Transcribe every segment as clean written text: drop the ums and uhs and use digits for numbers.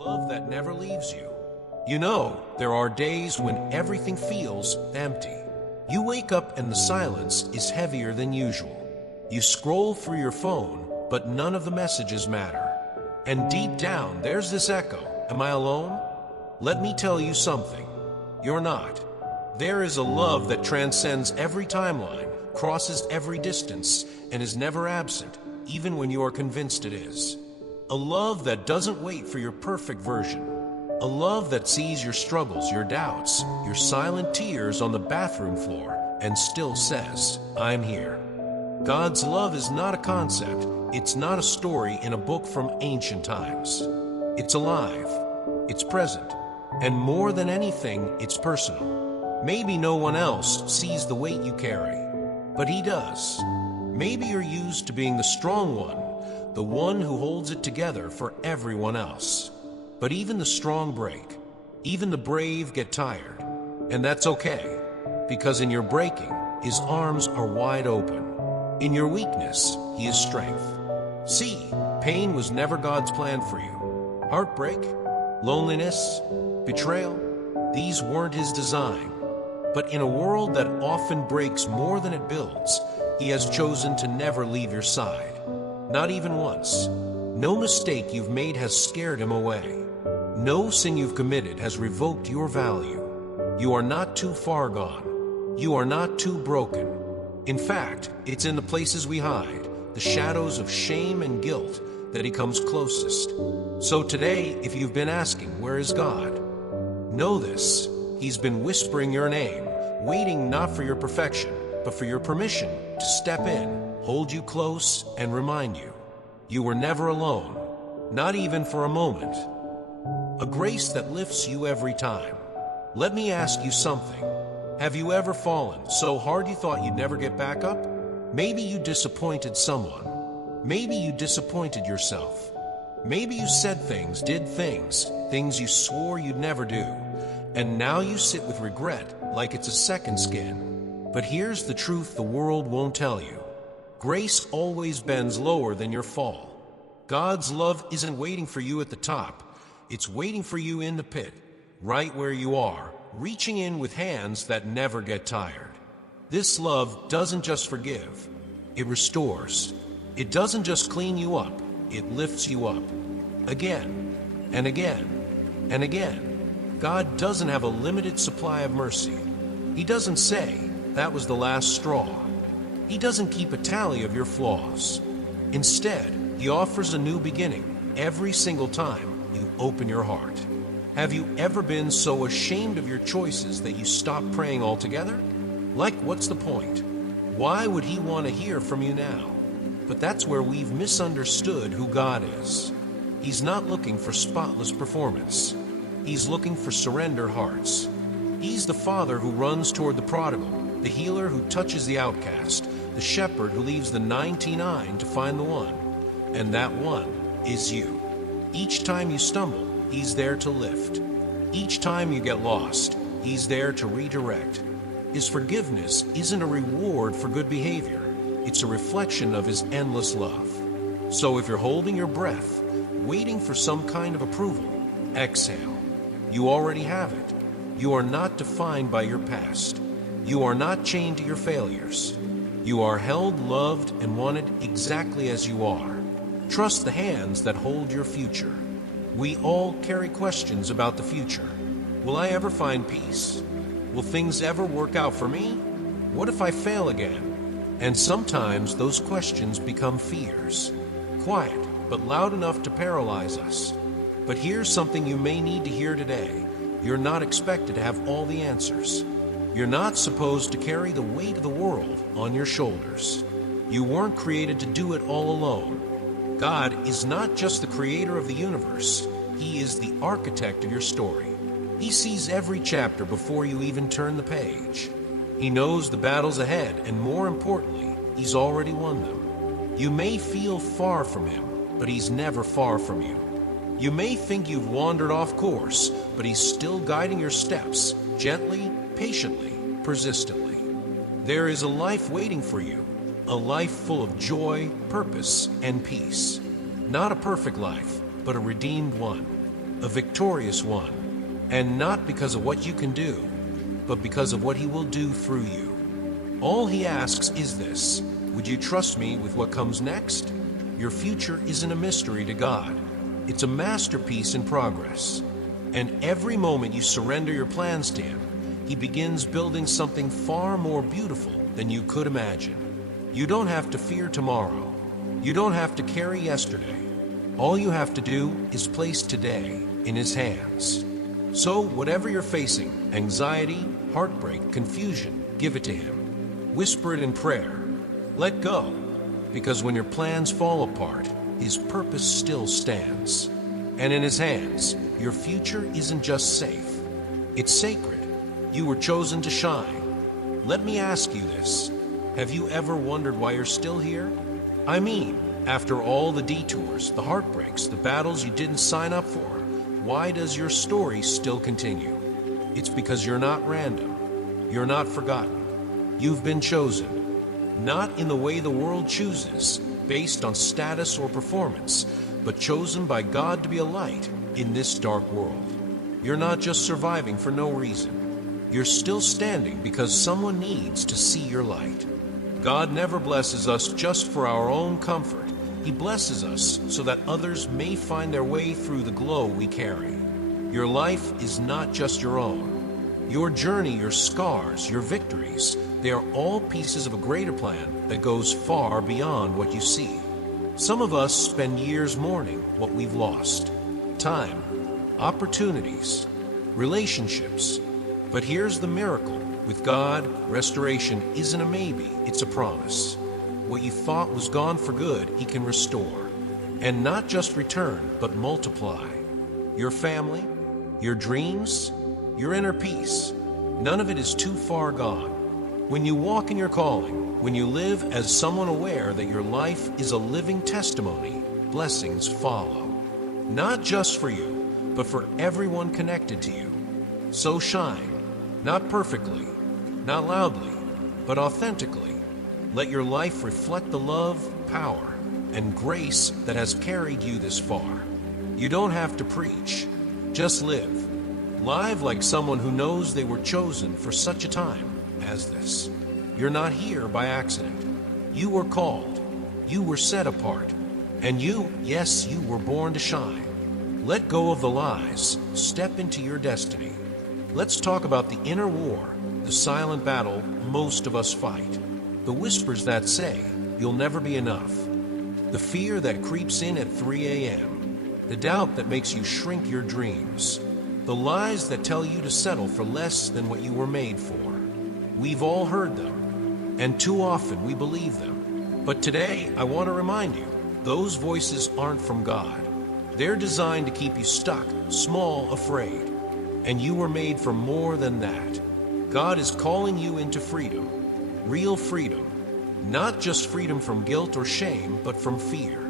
Love that never leaves you. You know, there are days when everything feels empty. You wake up and the silence is heavier than usual. You scroll through your phone, but none of the messages matter. And deep down, there's this echo. Am I alone? Let me tell you something. You're not. There is a love that transcends every timeline, crosses every distance, and is never absent, even when you are convinced it is. A love that doesn't wait for your perfect version. A love that sees your struggles, your doubts, your silent tears on the bathroom floor, and still says, I'm here. God's love is not a concept. It's not a story in a book from ancient times. It's alive. It's present. And more than anything, it's personal. Maybe no one else sees the weight you carry, but He does. Maybe you're used to being the strong one, the one who holds it together for everyone else. But even the strong break. Even the brave get tired. And that's okay, because in your breaking, His arms are wide open. In your weakness, He is strength. See, pain was never God's plan for you. Heartbreak, loneliness, betrayal, these weren't His design. But in a world that often breaks more than it builds, He has chosen to never leave your side. Not even once. No mistake you've made has scared Him away. No sin you've committed has revoked your value. You are not too far gone. You are not too broken. In fact, it's in the places we hide, the shadows of shame and guilt, that He comes closest. So today, if you've been asking, where is God? Know this, He's been whispering your name, waiting not for your perfection, but for your permission to step in, hold you close, and remind you, you were never alone, not even for a moment. A grace that lifts you every time. Let me ask you something. Have you ever fallen so hard you thought you'd never get back up? Maybe you disappointed someone. Maybe you disappointed yourself. Maybe you said things, did things you swore you'd never do. And now you sit with regret like it's a second skin. But here's the truth the world won't tell you. Grace always bends lower than your fall. God's love isn't waiting for you at the top. It's waiting for you in the pit, right where you are, reaching in with hands that never get tired. This love doesn't just forgive, it restores. It doesn't just clean you up, it lifts you up. Again, and again, and again. God doesn't have a limited supply of mercy. He doesn't say, that was the last straw. He doesn't keep a tally of your flaws. Instead, He offers a new beginning every single time you open your heart. Have you ever been so ashamed of your choices that you stop praying altogether? Like, what's the point? Why would He want to hear from you now? But that's where we've misunderstood who God is. He's not looking for spotless performance. He's looking for surrender hearts. He's the Father who runs toward the prodigal, the healer who touches the outcast, the shepherd who leaves the 99 to find the one. And that one is you. Each time you stumble, He's there to lift. Each time you get lost, He's there to redirect. His forgiveness isn't a reward for good behavior. It's a reflection of His endless love. So if you're holding your breath, waiting for some kind of approval, exhale. You already have it. You are not defined by your past. You are not chained to your failures. You are held, loved, and wanted exactly as you are. Trust the hands that hold your future. We all carry questions about the future. Will I ever find peace? Will things ever work out for me? What if I fail again? And sometimes those questions become fears. Quiet, but loud enough to paralyze us. But here's something you may need to hear today. You're not expected to have all the answers. You're not supposed to carry the weight of the world on your shoulders. You weren't created to do it all alone. God is not just the creator of the universe. He is the architect of your story. He sees every chapter before you even turn the page. He knows the battles ahead, and more importantly, He's already won them. You may feel far from Him, but He's never far from you. You may think you've wandered off course, but He's still guiding your steps, gently, patiently, persistently. There is a life waiting for you. A life full of joy, purpose, and peace. Not a perfect life, but a redeemed one. a victorious one. And not because of what you can do, but because of what He will do through you. All He asks is this: would you trust me with what comes next? Your future isn't a mystery to God. It's a masterpiece in progress. And every moment you surrender your plans to Him, He begins building something far more beautiful than you could imagine. You don't have to fear tomorrow. You don't have to carry yesterday. All you have to do is place today in His hands. So whatever you're facing, anxiety, heartbreak, confusion, give it to Him. Whisper it in prayer. Let go, because when your plans fall apart, His purpose still stands. And in His hands, your future isn't just safe. It's sacred. You were chosen to shine. Let me ask you this. Have you ever wondered why you're still here? I mean, after all the detours, the heartbreaks, the battles you didn't sign up for, why does your story still continue? It's because you're not random. You're not forgotten. You've been chosen. Not in the way the world chooses, based on status or performance, but chosen by God to be a light in this dark world. You're not just surviving for no reason. You're still standing because someone needs to see your light. God never blesses us just for our own comfort. He blesses us so that others may find their way through the glow we carry. Your life is not just your own. Your journey, your scars, your victories, they are all pieces of a greater plan that goes far beyond what you see. Some of us spend years mourning what we've lost. Time, opportunities, relationships. But here's the miracle. With God, restoration isn't a maybe, it's a promise. What you thought was gone for good, He can restore. And not just return, but multiply. Your family, your dreams, your inner peace. None of it is too far gone. When you walk in your calling, when you live as someone aware that your life is a living testimony, blessings follow. Not just for you, but for everyone connected to you. So shine. Not perfectly, not loudly, but authentically. Let your life reflect the love, power, and grace that has carried you this far. You don't have to preach. Just live. Live like someone who knows they were chosen for such a time as this. You're not here by accident. You were called. You were set apart. And you, yes, you were born to shine. Let go of the lies. Step into your destiny. Let's talk about the inner war, the silent battle most of us fight. The whispers that say, you'll never be enough. The fear that creeps in at 3 a.m. The doubt that makes you shrink your dreams. The lies that tell you to settle for less than what you were made for. We've all heard them, and too often we believe them. But today, I want to remind you, those voices aren't from God. They're designed to keep you stuck, small, afraid. And you were made for more than that. God is calling you into freedom. Real freedom. Not just freedom from guilt or shame, but from fear.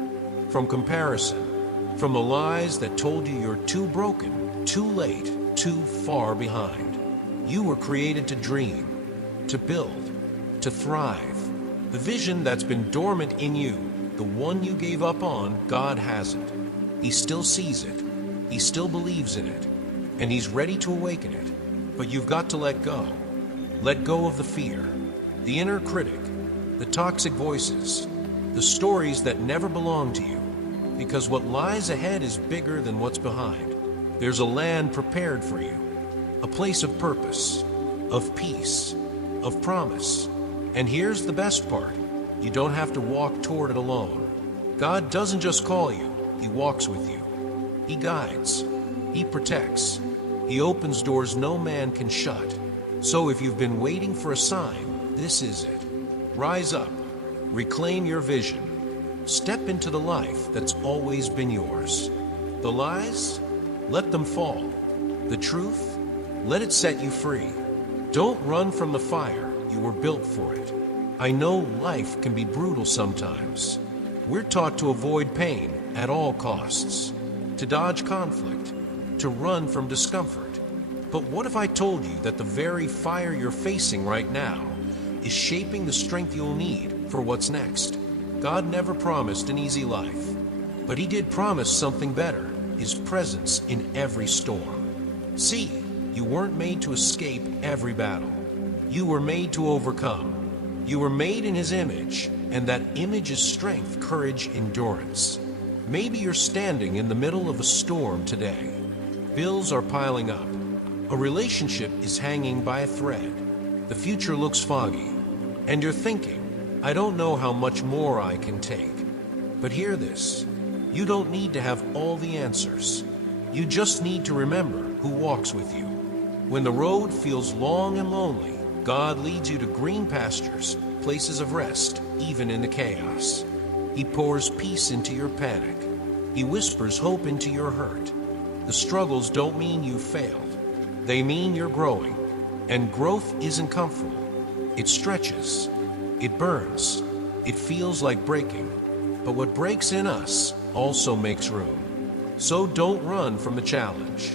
From comparison. From the lies that told you you're too broken, too late, too far behind. You were created to dream, to build, to thrive. The vision that's been dormant in you, the one you gave up on, God hasn't. He still sees it. He still believes in it. And He's ready to awaken it. But you've got to let go. Let go of the fear, the inner critic, the toxic voices, the stories that never belong to you. Because what lies ahead is bigger than what's behind. There's a land prepared for you, a place of purpose, of peace, of promise. And here's the best part. You don't have to walk toward it alone. God doesn't just call you, He walks with you. He guides. He protects. He opens doors no man can shut. So if you've been waiting for a sign, this is it. Rise up. Reclaim your vision. Step into the life that's always been yours. The lies? Let them fall. The truth? Let it set you free. Don't run from the fire. You were built for it. I know life can be brutal sometimes. We're taught to avoid pain at all costs, to dodge conflict, to run from discomfort. But what if I told you that the very fire you're facing right now is shaping the strength you'll need for what's next? God never promised an easy life, but He did promise something better, His presence in every storm. See, you weren't made to escape every battle. You were made to overcome. You were made in His image, and that image is strength, courage, endurance. Maybe you're standing in the middle of a storm today. Bills are piling up. A relationship is hanging by a thread. The future looks foggy. And you're thinking, I don't know how much more I can take. But hear this. You don't need to have all the answers. You just need to remember who walks with you. When the road feels long and lonely, God leads you to green pastures, places of rest, even in the chaos. He pours peace into your panic. He whispers hope into your hurt. The struggles don't mean you failed. They mean you're growing. And growth isn't comfortable. It stretches. It burns. It feels like breaking. But what breaks in us also makes room. So don't run from the challenge.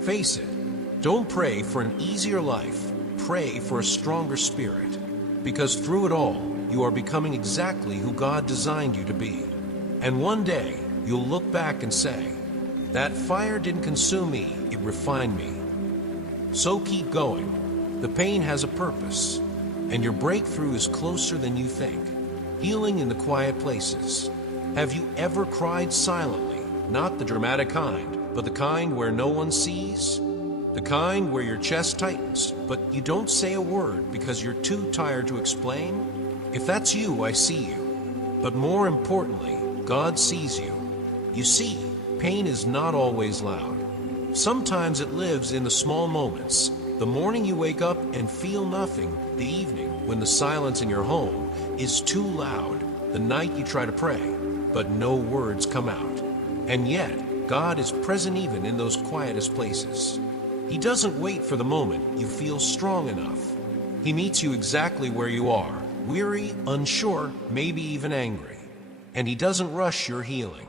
Face it. Don't pray for an easier life. Pray for a stronger spirit. Because through it all, you are becoming exactly who God designed you to be. And one day, you'll look back and say, that fire didn't consume me, it refined me. So keep going. The pain has a purpose, and your breakthrough is closer than you think. Healing in the quiet places. Have you ever cried silently? Not the dramatic kind, but the kind where no one sees? The kind where your chest tightens, but you don't say a word because you're too tired to explain? If that's you, I see you. But more importantly, God sees you. You see, pain is not always loud. Sometimes it lives in the small moments. The morning you wake up and feel nothing. The evening when the silence in your home is too loud. The night you try to pray, but no words come out. And yet, God is present even in those quietest places. He doesn't wait for the moment you feel strong enough. He meets you exactly where you are, weary, unsure, maybe even angry. And He doesn't rush your healing.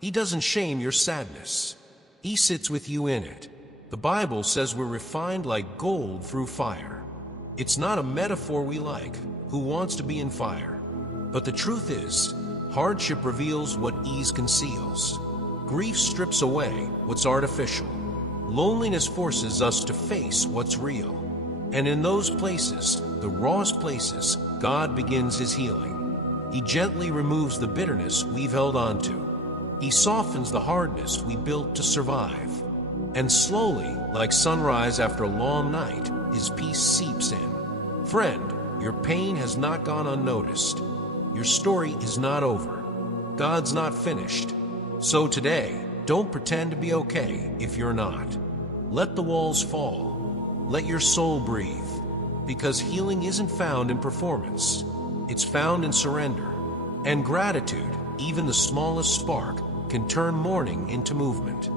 He doesn't shame your sadness. He sits with you in it. The Bible says we're refined like gold through fire. It's not a metaphor we like. Who wants to be in fire? But the truth is, hardship reveals what ease conceals. Grief strips away what's artificial. Loneliness forces us to face what's real. And in those places, the rawest places, God begins His healing. He gently removes the bitterness we've held on to. He softens the hardness we built to survive. And slowly, like sunrise after a long night, His peace seeps in. Friend, your pain has not gone unnoticed. Your story is not over. God's not finished. So today, don't pretend to be okay if you're not. Let the walls fall. Let your soul breathe. Because healing isn't found in performance. It's found in surrender. And gratitude, even the smallest spark, can turn mourning into movement.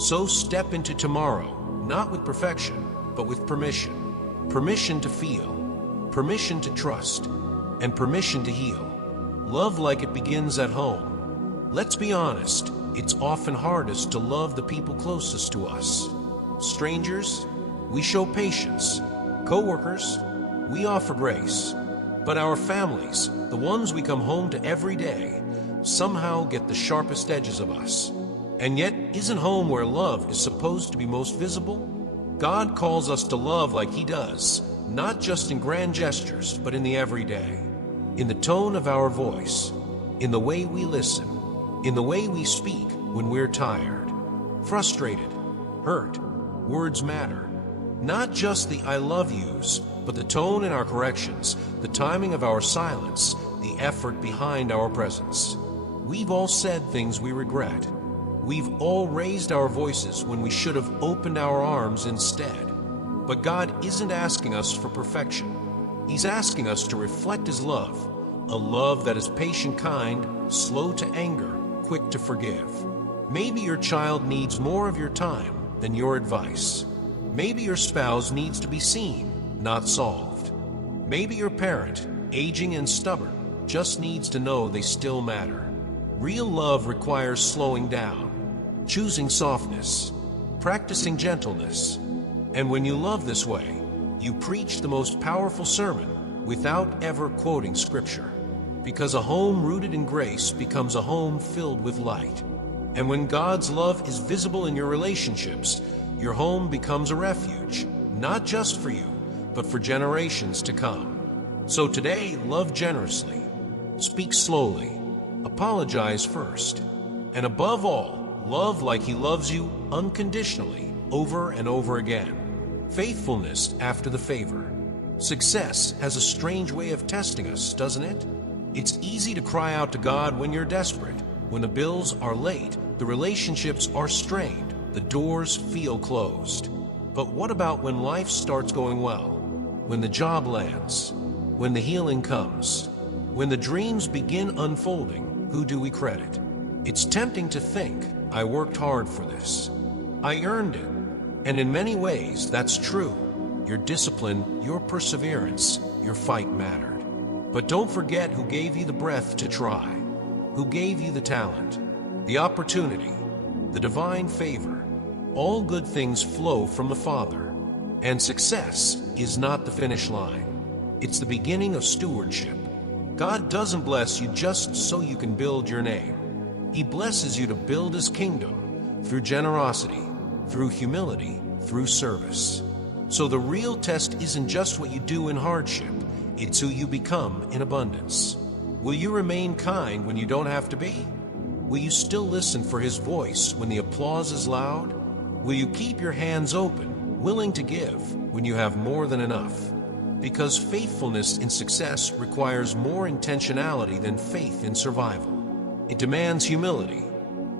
So step into tomorrow, not with perfection, but with permission. Permission to feel. Permission to trust. And permission to heal. Love like it begins at home. Let's be honest, it's often hardest to love the people closest to us. Strangers, we show patience. Co-workers, we offer grace. But our families, the ones we come home to every day, somehow get the sharpest edges of us. And yet, isn't home where love is supposed to be most visible? God calls us to love like He does, not just in grand gestures, but in the everyday. In the tone of our voice, in the way we listen, in the way we speak when we're tired, frustrated, hurt. Words matter. Not just the I love yous, but the tone in our corrections, the timing of our silence, the effort behind our presence. We've all said things we regret. We've all raised our voices when we should have opened our arms instead. But God isn't asking us for perfection. He's asking us to reflect His love, a love that is patient, kind, slow to anger, quick to forgive. Maybe your child needs more of your time than your advice. Maybe your spouse needs to be seen, not solved. Maybe your parent, aging and stubborn, just needs to know they still matter. Real love requires slowing down, choosing softness, practicing gentleness. And when you love this way, you preach the most powerful sermon without ever quoting scripture. Because a home rooted in grace becomes a home filled with light. And when God's love is visible in your relationships, your home becomes a refuge, not just for you, but for generations to come. So today, love generously, speak slowly, apologize first, and above all, love like He loves you unconditionally over and over again. Faithfulness after the favor. Success has a strange way of testing us, doesn't it? It's easy to cry out to God when you're desperate, when the bills are late, the relationships are strained, the doors feel closed. But what about when life starts going well? When the job lands? When the healing comes? When the dreams begin unfolding, who do we credit? It's tempting to think, I worked hard for this. I earned it. And in many ways, that's true. Your discipline, your perseverance, your fight mattered. But don't forget who gave you the breath to try, who gave you the talent, the opportunity, the divine favor. All good things flow from the Father, and success is not the finish line. It's the beginning of stewardship. God doesn't bless you just so you can build your name. He blesses you to build His kingdom through generosity, through humility, through service. So the real test isn't just what you do in hardship, it's who you become in abundance. Will you remain kind when you don't have to be? Will you still listen for His voice when the applause is loud? Will you keep your hands open, willing to give when you have more than enough? Because faithfulness in success requires more intentionality than faith in survival. It demands humility.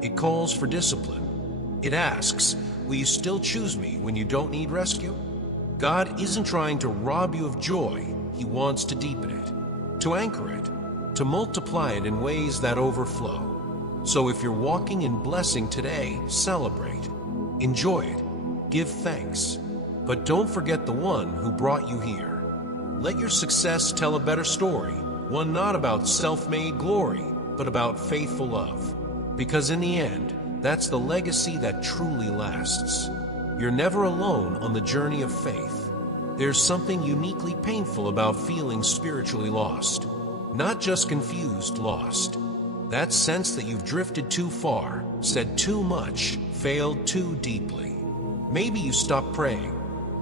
It calls for discipline. It asks, will you still choose me when you don't need rescue? God isn't trying to rob you of joy. He wants to deepen it, to anchor it, to multiply it in ways that overflow. So if you're walking in blessing today, celebrate. Enjoy it. Give thanks. But don't forget the one who brought you here. Let your success tell a better story, one not about self-made glory, but about faithful love. Because in the end, that's the legacy that truly lasts. You're never alone on the journey of faith. There's something uniquely painful about feeling spiritually lost. Not just confused, lost. That sense that you've drifted too far, said too much, failed too deeply. Maybe you stopped praying.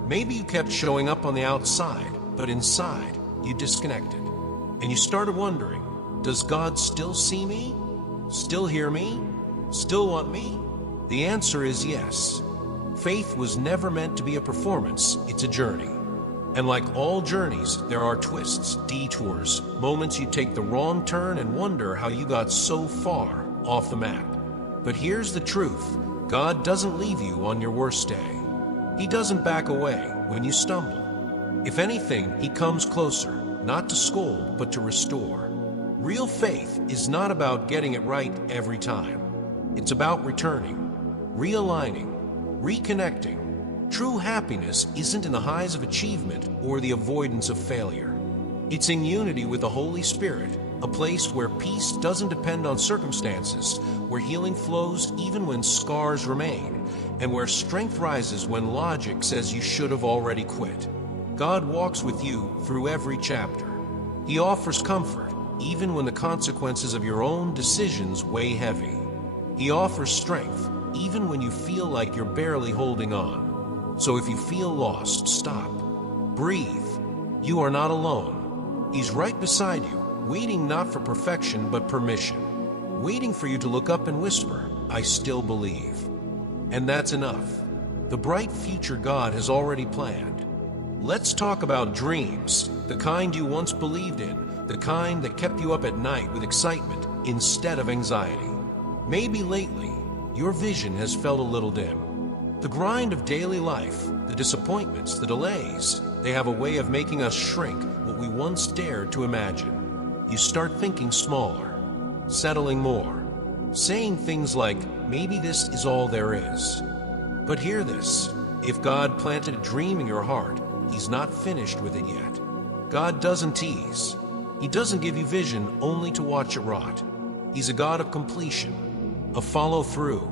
Maybe you kept showing up on the outside, but inside, you disconnected. And you started wondering, does God still see me? Still hear me? Still want me? The answer is yes. Faith was never meant to be a performance, it's a journey. And like all journeys, there are twists, detours, moments you take the wrong turn and wonder how you got so far off the map. But here's the truth, God doesn't leave you on your worst day. He doesn't back away when you stumble. If anything, He comes closer, not to scold, but to restore. Real faith is not about getting it right every time. It's about returning, realigning, reconnecting. True happiness isn't in the highs of achievement or the avoidance of failure. It's in unity with the Holy Spirit, a place where peace doesn't depend on circumstances, where healing flows even when scars remain, and where strength rises when logic says you should have already quit. God walks with you through every chapter. He offers comfort, even when the consequences of your own decisions weigh heavy. He offers strength, even when you feel like you're barely holding on. So if you feel lost, stop. Breathe. You are not alone. He's right beside you, waiting not for perfection but permission, waiting for you to look up and whisper, I still believe. And that's enough. The bright future God has already planned. Let's talk about dreams, the kind you once believed in, the kind that kept you up at night with excitement instead of anxiety. Maybe lately, your vision has felt a little dim. The grind of daily life, the disappointments, the delays, they have a way of making us shrink what we once dared to imagine. You start thinking smaller, settling more, saying things like, maybe this is all there is. But hear this, if God planted a dream in your heart, He's not finished with it yet. God doesn't tease. He doesn't give you vision only to watch it rot. He's a God of completion, of follow-through,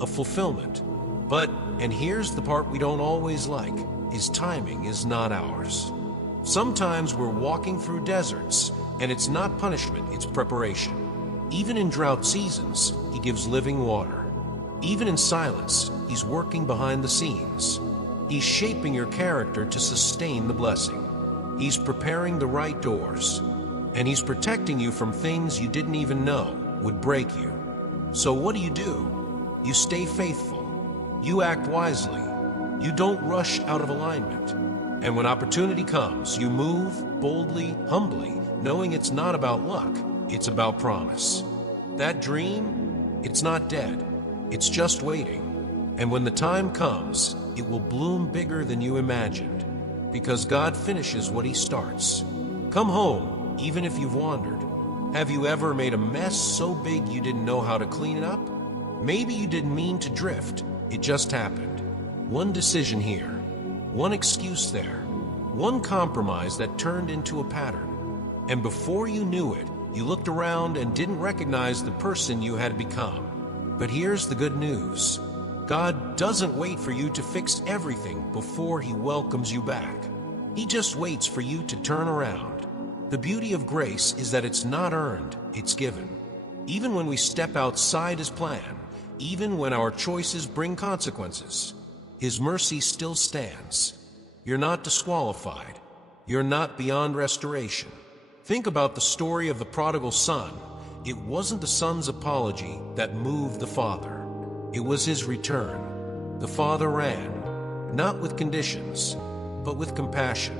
of fulfillment. But, and here's the part we don't always like, His timing is not ours. Sometimes we're walking through deserts, and it's not punishment, it's preparation. Even in drought seasons, He gives living water. Even in silence, He's working behind the scenes. He's shaping your character to sustain the blessing. He's preparing the right doors. And He's protecting you from things you didn't even know would break you. So what do? You stay faithful. You act wisely. You don't rush out of alignment. And when opportunity comes, you move boldly, humbly, knowing it's not about luck, it's about promise. That dream, it's not dead. It's just waiting. And when the time comes, it will bloom bigger than you imagined. Because God finishes what He starts. Come home, even if you've wandered. Have you ever made a mess so big you didn't know how to clean it up? Maybe you didn't mean to drift. It just happened. One decision here, one excuse there, one compromise that turned into a pattern. And before you knew it, you looked around and didn't recognize the person you had become. But here's the good news. God doesn't wait for you to fix everything before He welcomes you back. He just waits for you to turn around. The beauty of grace is that it's not earned, it's given. Even when we step outside His plan, even when our choices bring consequences, His mercy still stands. You're not disqualified. You're not beyond restoration. Think about the story of the prodigal son. It wasn't the son's apology that moved the father. It was his return. The father ran, not with conditions, but with compassion.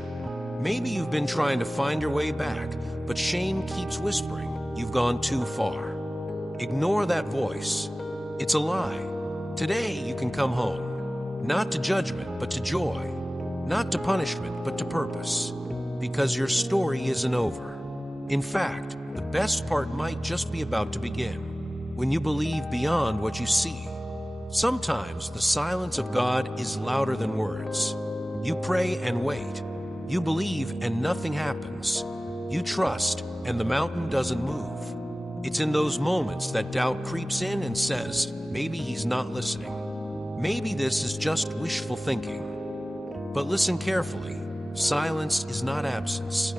Maybe you've been trying to find your way back, but shame keeps whispering you've gone too far. Ignore that voice. It's a lie. Today you can come home. Not to judgment, but to joy. Not to punishment, but to purpose. Because your story isn't over. In fact, the best part might just be about to begin. When you believe beyond what you see. Sometimes the silence of God is louder than words. You pray and wait. You believe and nothing happens. You trust and the mountain doesn't move. It's in those moments that doubt creeps in and says, maybe He's not listening. Maybe this is just wishful thinking. But listen carefully. Silence is not absence.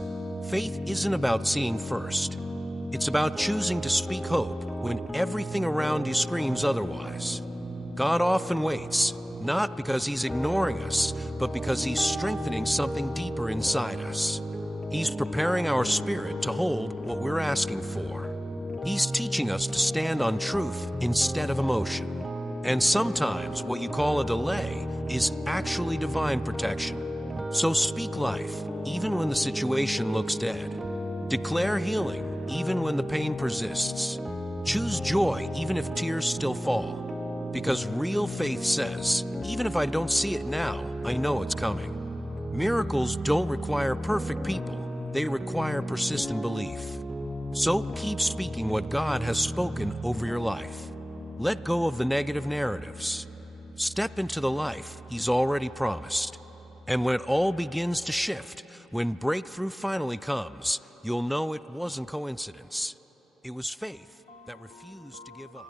Faith isn't about seeing first. It's about choosing to speak hope when everything around you screams otherwise. God often waits, not because He's ignoring us, but because He's strengthening something deeper inside us. He's preparing our spirit to hold what we're asking for. He's teaching us to stand on truth instead of emotion. And sometimes what you call a delay is actually divine protection. So speak life, even when the situation looks dead. Declare healing, even when the pain persists. Choose joy, even if tears still fall. Because real faith says, even if I don't see it now, I know it's coming. Miracles don't require perfect people. They require persistent belief. So keep speaking what God has spoken over your life. Let go of the negative narratives. Step into the life He's already promised. And when it all begins to shift, when breakthrough finally comes, you'll know it wasn't coincidence. It was faith that refused to give up.